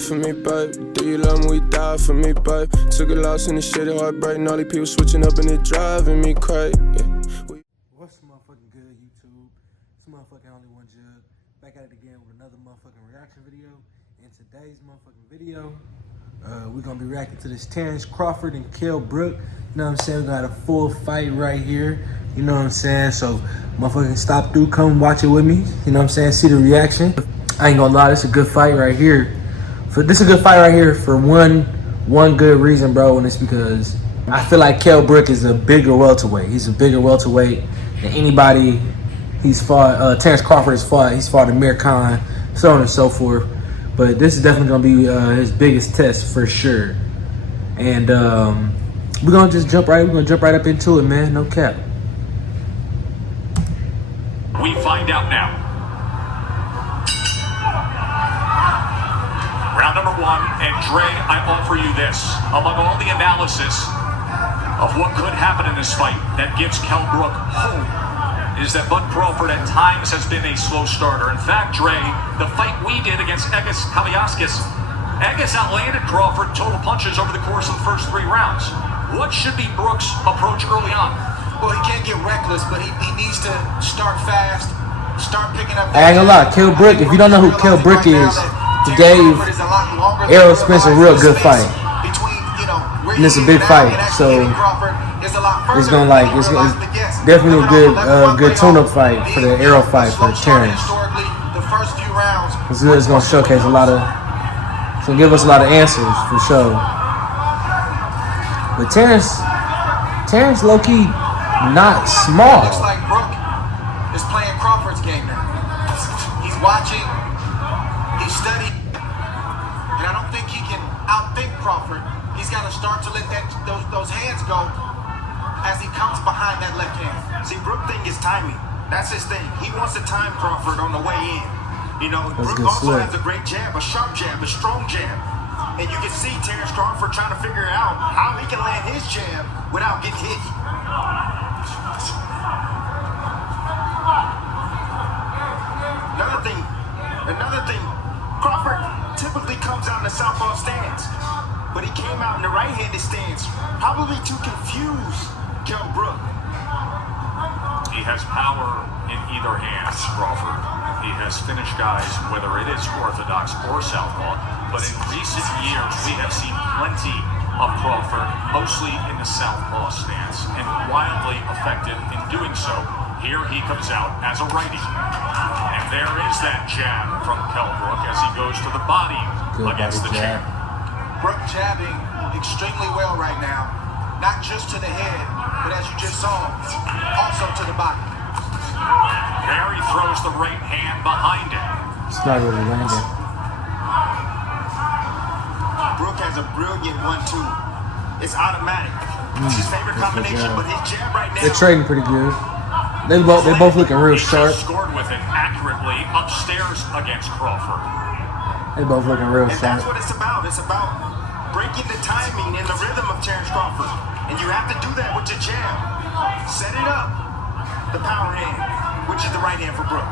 ride for me, babe? Do you love me? We die for me, babe. Took a loss in the shit, heartbreak. And all these people switching up and it driving me crazy. What's motherfucking good, YouTube? It's motherfucking Only One Jug. Back at it again with another motherfucking reaction video. In today's motherfucking video, we're gonna be reacting to this Terrence, Crawford, and Kell Brook. You know what I'm saying? We got a full fight right here. You know what I'm saying? So, motherfucking stop through, come watch it with me. You know what I'm saying? See the reaction. I ain't gonna lie, this is a good fight right here. This is a good fight right here for one good reason, bro, and it's because I feel like Kell Brook is a bigger welterweight. He's a bigger welterweight than anybody he's fought. Terrence Crawford has fought. He's fought Amir Khan, so on and so forth. But this is definitely gonna be his biggest test for sure. And we're gonna just jump right up into it, man. No cap. We find out now. Round number one, and Dre, I offer you this. Among all the analysis of what could happen in this fight that gives Kell Brook hope is that Bud Crawford at times has been a slow starter. In fact, Dre, the fight we did against HES outlanded Crawford total punches over the course of the first 3 rounds. What should be Brook's approach early on? Well, he can't get reckless, but he needs to start fast, start picking up. I ain't gonna lie, Kell Brook, if you don't know who Kell Brook is, he gave Errol Spence a real good fight. And it's a big fight, so it's gonna it's definitely a good tune-up fight for the Errol fight for Terrence. It's gonna showcase it's gonna give us a lot of answers for sure. But Terrence low-key not small. Looks like Brook is playing Crawford's game now. He's watching, he's studying, and I don't think he can outthink Crawford. He's got to start to let those hands go as he comes behind that left hand. See, Brook thing is timing. That's his thing. He wants to time Crawford on the way in. You know, Brook also has a great jab, a sharp jab, a strong jab. And you can see Terrence Crawford trying to figure out how he can land his jab without getting hit. Another thing, Crawford typically comes out in the southpaw stance, but he came out in the right-handed stance, probably to confuse Kell Brook. He has power in either hand, Crawford. He has finished guys, whether it is orthodox or southpaw, but in recent years we have seen plenty of Crawford, mostly in the southpaw stance, and wildly effective in doing so. Here he comes out as a righty. And there is that jab from Kell Brook as he goes to the body against the jab. Brook jabbing extremely well right now. Not just to the head, but as you just saw, also to the body. There he throws the right hand behind it. It's not really landing. Brook has a brilliant 1-2. It's automatic. It's his favorite combination, but his jab right now. They're trading pretty good. They both looking real sharp. He scored with it accurately upstairs against Crawford. They both looking real And sharp. that's what it's about. It's about breaking the timing and the rhythm of Terrence Crawford. And you have to do that with your jab. Set it up. The power hand, which is the right hand for Brook.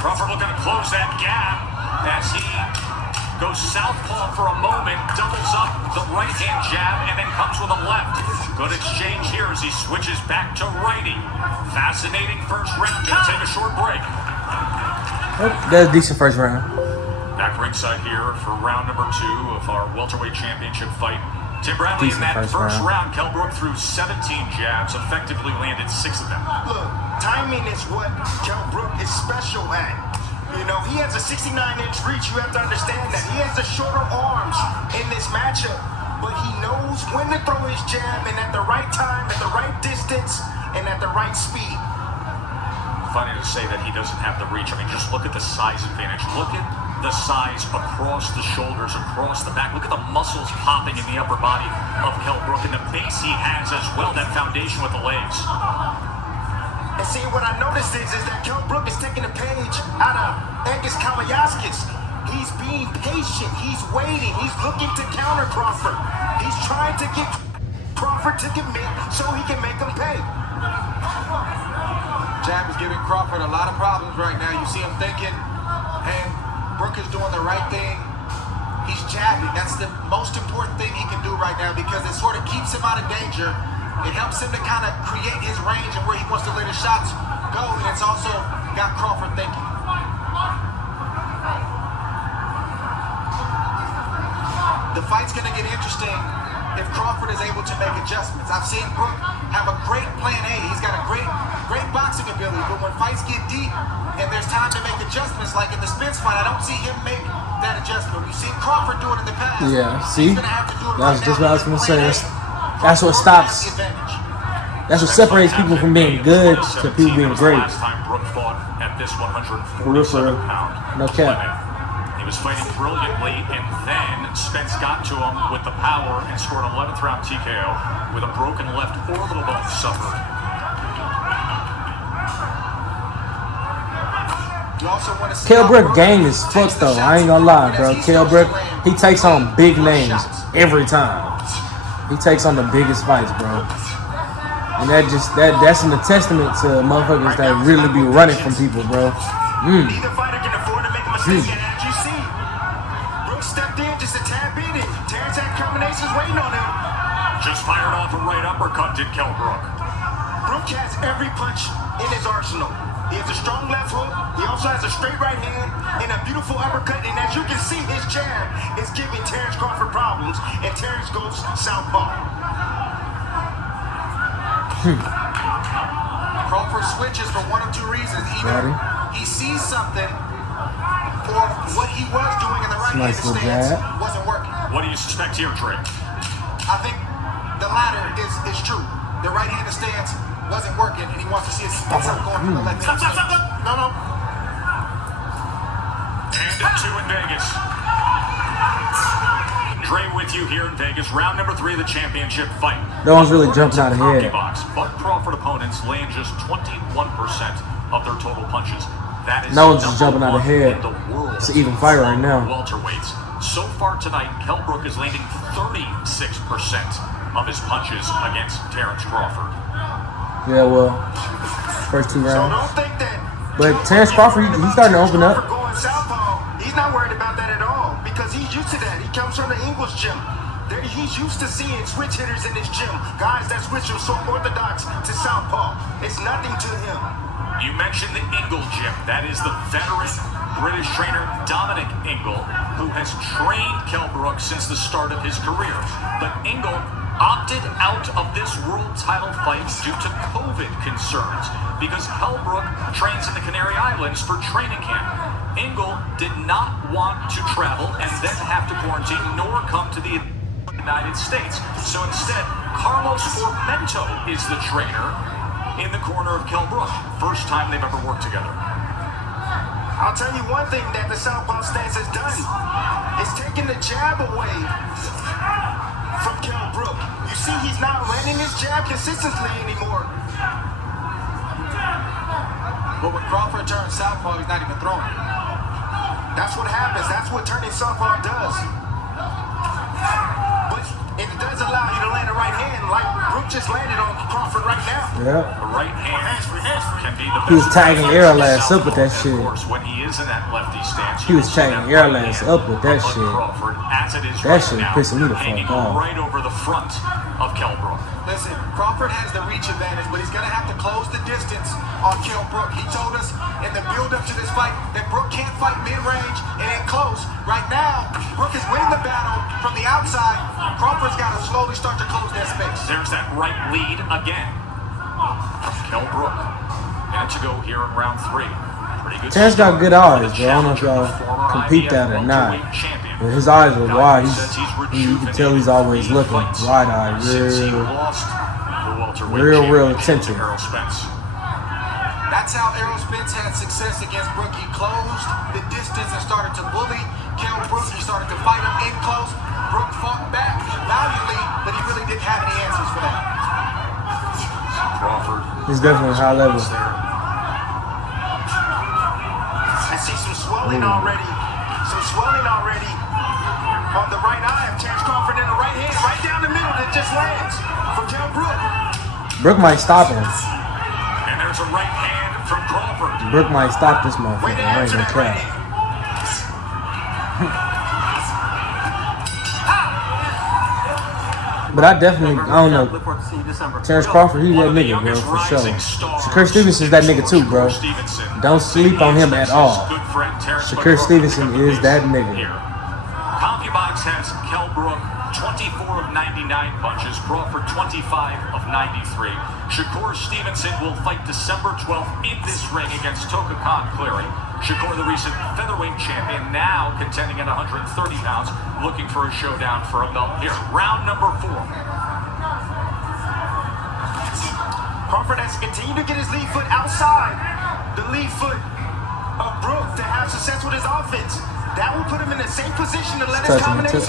Crawford looking to close that gap as he goes southpaw for a moment, doubles up the right hand jab, and then comes with a left. Good exchange here as he switches back to righty. Fascinating first round. Gonna take a short break. That's a decent first round. Back ringside here for round number 2 of our welterweight championship fight. Tim Bradley in that first round, Kell Brook threw 17 jabs, effectively landed 6 of them. Look, timing is what Kell Brook is special at. You know, he has a 69-inch reach. You have to understand that. He has the shorter arms in this matchup, but he knows when to throw his jab and at the right time, at the right distance, and at the right speed. Funny to say that he doesn't have the reach. I mean, just look at the size advantage. Look at the size across the shoulders, across the back. Look at the muscles popping in the upper body of Kell Brook and the base he has as well, that foundation with the legs. And see, what I noticed is that Kell Brook is taking a page out of HES. He's being patient. He's waiting. He's looking to counter Crawford. He's trying to get Crawford to commit so he can make him pay. Jab is giving Crawford a lot of problems right now. You see him thinking, Brook is doing the right thing. He's jabbing. That's the most important thing he can do right now because it sort of keeps him out of danger. It helps him to kind of create his range and where he wants to let his shots go. And it's also got Crawford thinking. The fight's going to get interesting if Crawford is able to make adjustments. I've seen Brook have a great plan A. He's got a great boxing ability. But when fights get deep and there's time to make adjustments, like in the Spence fight, I don't see him make that adjustment. We've seen Crawford do it in the past. Yeah, see? That's just what I was going to say. That's what stops. That's what separates people from being good to people being great. Last time Brook fought at this 147 pound No cap. limit. He was fighting brilliantly, and then Spence got to him with the power and scored an 11th round TKO with a broken left orbital bone suffered. Kell Brook game is fucked though. I ain't gonna lie, bro. Kell Brook, he takes on big names every time. He takes on the biggest fights, bro. And that's a testament to motherfuckers that really be running from people, bro. Neither fighter can afford to make a mistake, and as you see, Brook stepped in just a tad bit, and Terrence had combinations waiting on him. Just fired off a right uppercut, did Kell Brook. Brook has every punch in his arsenal. He has a strong left hook. He also has a straight right hand and a beautiful uppercut. And as you can see, his jab is giving Terrence Crawford problems, and Terrence goes southpaw. Crawford switches for one of two reasons. Either he sees something, or what he was doing in the right-handed stance wasn't working. What do you suspect here, Trey? I think the latter is true. The right-handed stance wasn't working, and he wants to see his stance going from the left-handed stance. No. And 2 in Vegas. Dre with you here in Vegas. Round number 3 of the championship fight. No one's really jumping out of here. But Crawford opponents land just 21% of their total punches. That is no one's just jumping out of here. It's an even fight right now. Welterweights. So far tonight, Kell Brook is landing 36% of his punches against Terrence Crawford. Yeah, well, first 2 rounds. So don't think that. But Terrence Crawford, he's starting to open up. Going southpaw, he's not worried about that at all because he's used to that. He comes from the English gym. He's used to seeing switch hitters in his gym, guys that switch from so orthodox to southpaw. It's nothing to him. You mentioned the Ingle gym. That is the veteran British trainer Dominic Ingle, who has trained Kell Brook since the start of his career. But Ingle opted out of this world title fight due to COVID concerns because Kell Brook trains in the Canary Islands for training camp. Ingle did not want to travel and then have to quarantine nor come to the United States. So instead, Carlos Formento is the trainer in the corner of Kell Brook. First time they've ever worked together. I'll tell you one thing that the southpaw stance has done. It's taken the jab away from Kell Brook. You see he's not landing his jab consistently anymore. But when Crawford turns southpaw, he's not even throwing. That's what happens. That's what turning southpaw does. But it does allow you to land a right hand like Brook just landed on Crawford right now. Yeah. The right hand can be the best. He was tagging Airlines up with that shit. Of course, when he is in that lefty stance, He was tagging Airlines up with that shit. Crawford, as it is That right shit now, pissing me the hanging fuck off. right over the front of Kell Brook. Listen, Crawford has the reach advantage, but he's going to have to close the distance on Kell Brook. He told us in the build-up to this fight that Brook can't fight mid-range and in close. Right now, Brook is winning the battle from the outside. Crawford's got to slowly start to close that space. There's that right lead again. Kell Brook. Minute to go here in round 3. Pretty good. Terrence got good eyes, bro. I don't know if y'all Former compete that or IBF not. welterweight champion. But his eyes are wide. Says he's You can tell he's always looking wide-eyed, since he real lost the welterweight real championship to attentive. Errol Spence. That's how Errol Spence had success against Brook. He closed the distance and started to bully Kell Brook. He started to fight him in close. Brook fought back valiantly, but he really didn't have any answers for that. Crawford. He's definitely high level. I see some swelling already. Some swelling already on the right eye of Terrence Crawford in the right hand, right down the middle that just lands for Kell Brook. Brook might stop him. And there's a right hand from Crawford. Brook might stop this Way motherfucker. to I ain't answer gonna that right care. hand. But I don't know. Terrence Crawford, he's that nigga, bro, for sure. Shakur Stevenson's that nigga too, bro. Don't sleep on him at all. Shakur Stevenson is that nigga. CompuBox has Kell Brook 24 of 99 punches, Crawford 25 of 93. Shakur Stevenson will fight December 12th in this ring against Toka Khan Cleary. Shakur, the recent featherweight champion, now contending at 130 pounds, looking for a showdown for a belt here. Round number 4. Crawford has to continue to get his lead foot outside the lead foot of Brook to have success with his offense. That will put him in the same position to let his combination.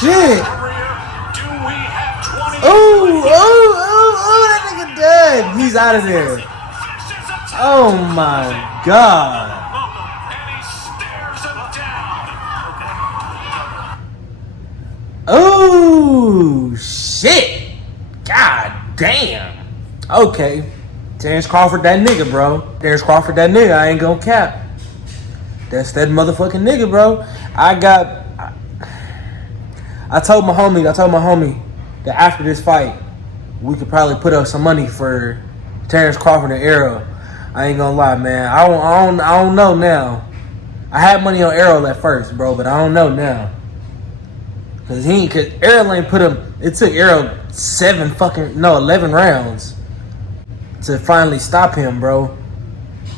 Shit. That nigga dead. He's out of there. Oh my God. Oh shit. God damn. Okay. Terrence Crawford that nigga, bro. Terrence Crawford that nigga. I ain't gonna cap. That's that motherfucking nigga, bro. I told my homie that after this fight, we could probably put up some money for Terrence Crawford and Arrow. I ain't gonna lie, man. I don't know now. I had money on Arrow at first, bro, but I don't know now. Cause Arrow ain't put him. It took Arrow 11 rounds to finally stop him, bro.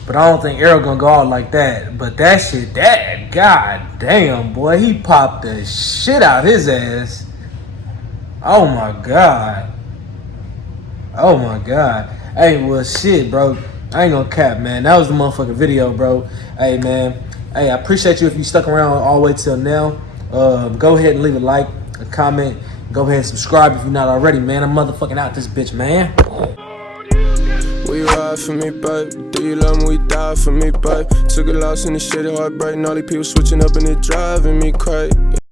But I don't think Arrow gonna go out like that. But that shit, god damn, boy, he popped the shit out his ass. Oh my God. Oh my God. Hey, well, shit, bro. I ain't gonna cap, man. That was the motherfucking video, bro. Hey, man. Hey, I appreciate you if you stuck around all the way till now. Go ahead and leave a like, a comment. Go ahead and subscribe if you're not already, man. I'm motherfucking out this bitch, man. Will you ride for me, babe? Do you love me? We die for me, babe. Took a loss in the shit, heartbreak. All these people switching up and it driving me crazy.